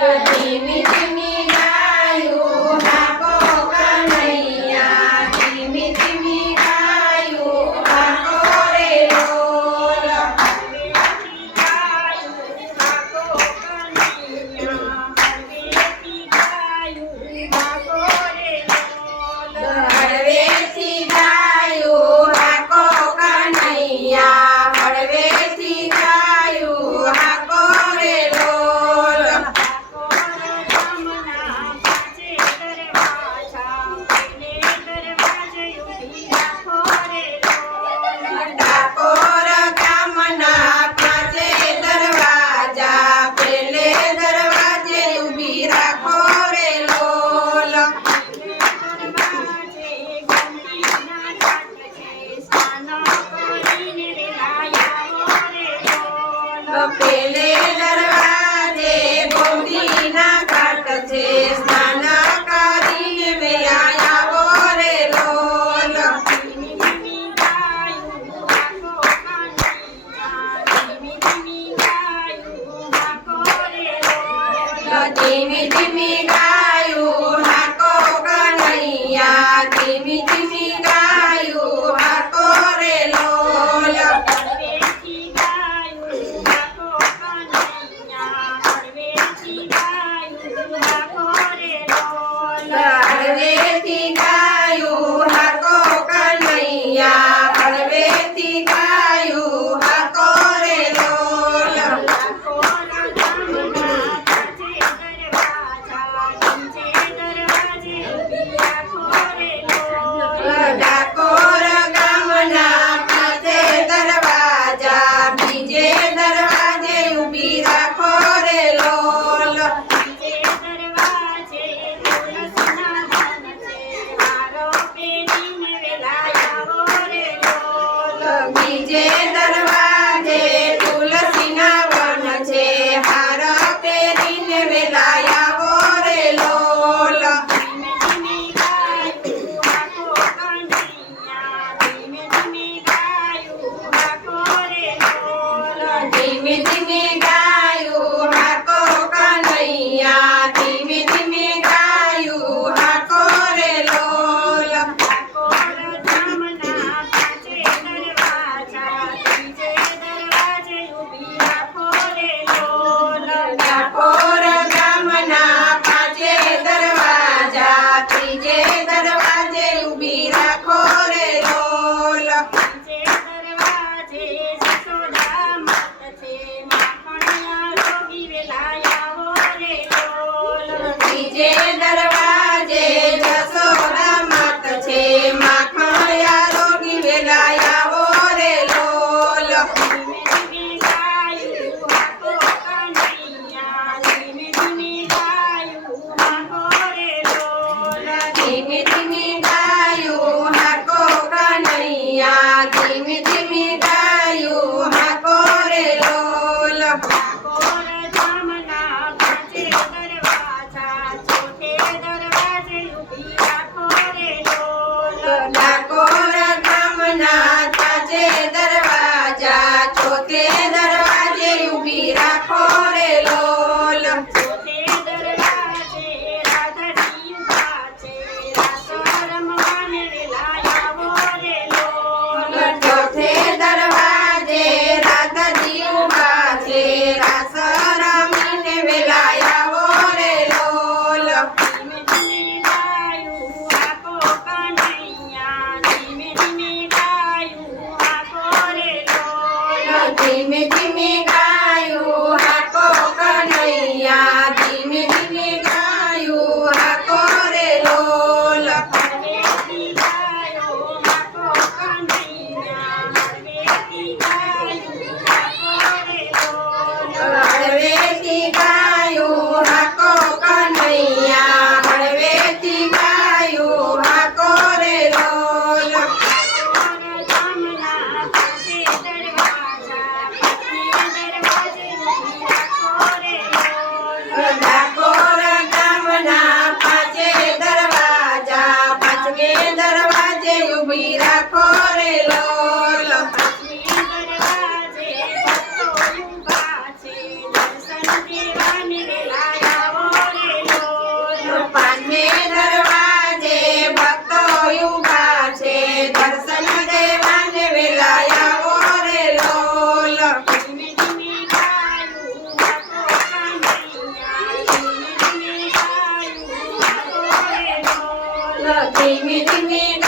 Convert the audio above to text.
Kadimi Jimmy. Dimmi, dimmi, me. కేంద్ర girl. me, me, me, me. me, me, me, me.